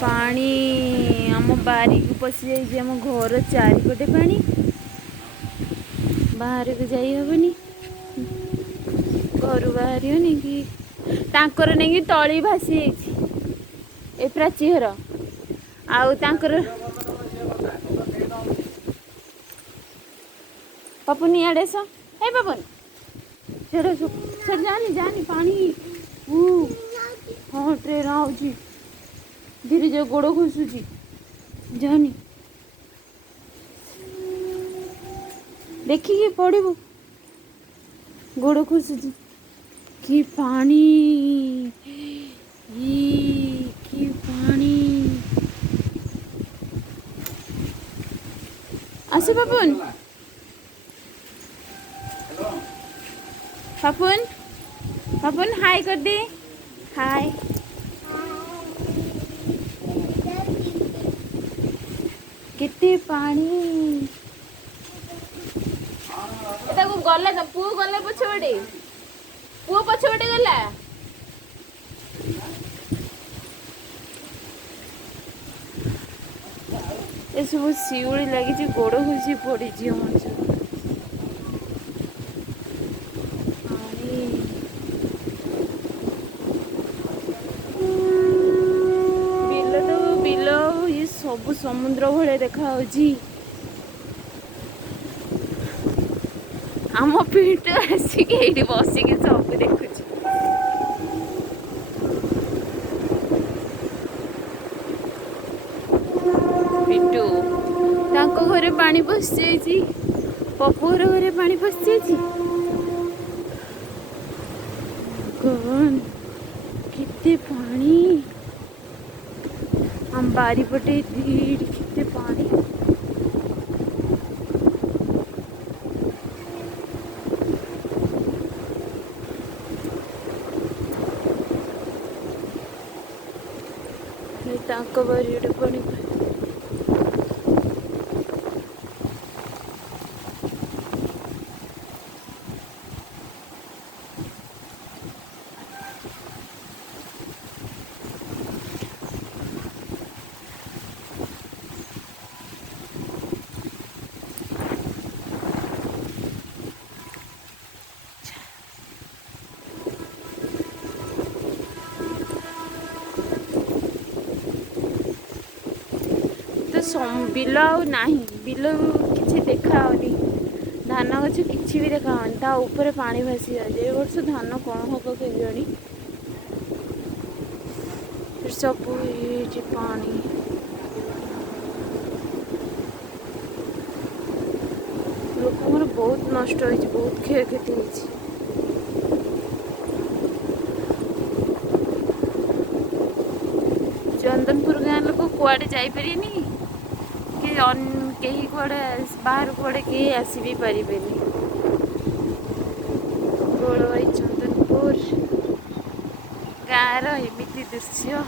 पानी आम बारी को पशि जाइए आम घर चारिपटे पानी बाहर को जाई हबनी घर बाहर होनी कि तांकर नहीं तली भासी ए प्राची घर आउ तांकर पपुन इे स हे पपुन सर जानी जानी पानी हाँ ट्रेन आउची धीरे जो गोड़ घुसुची जानी देखिए पड़ब गोड़ घुसुची कि पानी कि पानी आसे पपुन पपुन पपुन हाय कर दे हाय केते पानी गला पुओ गला पछबड़े पुओ पछबड़े गला ए सब शिउली लगी गोड़ घुसी पड़ी मनुष्य बिल तो बिल ये सब समुद्र भाया देखा आम पिंटू आसिक ये बसिक सब देखु पिंटू तांको घरे पानी पशि जाइए पपू घरे पानी पशि जाइए कौन कितने पानी हम बारीपटे कितने पानी तांको बारीपटे पानी बिल बिल किसी देखानी धान गछ कि भी देखानी ता ऊपर पानी भासी जाए वर्ष धान कौन हम के जानी सब पानी लोक बहुत नष्ट हो बहुत क्षय क्षति हो चंदनपुर गाँव लोक कुआड़े जापरि कहीं कड़े बाहर कड़े कहीं आसी भी पारे गोलवाई चंदनपुर गाँव एमती दृश्य।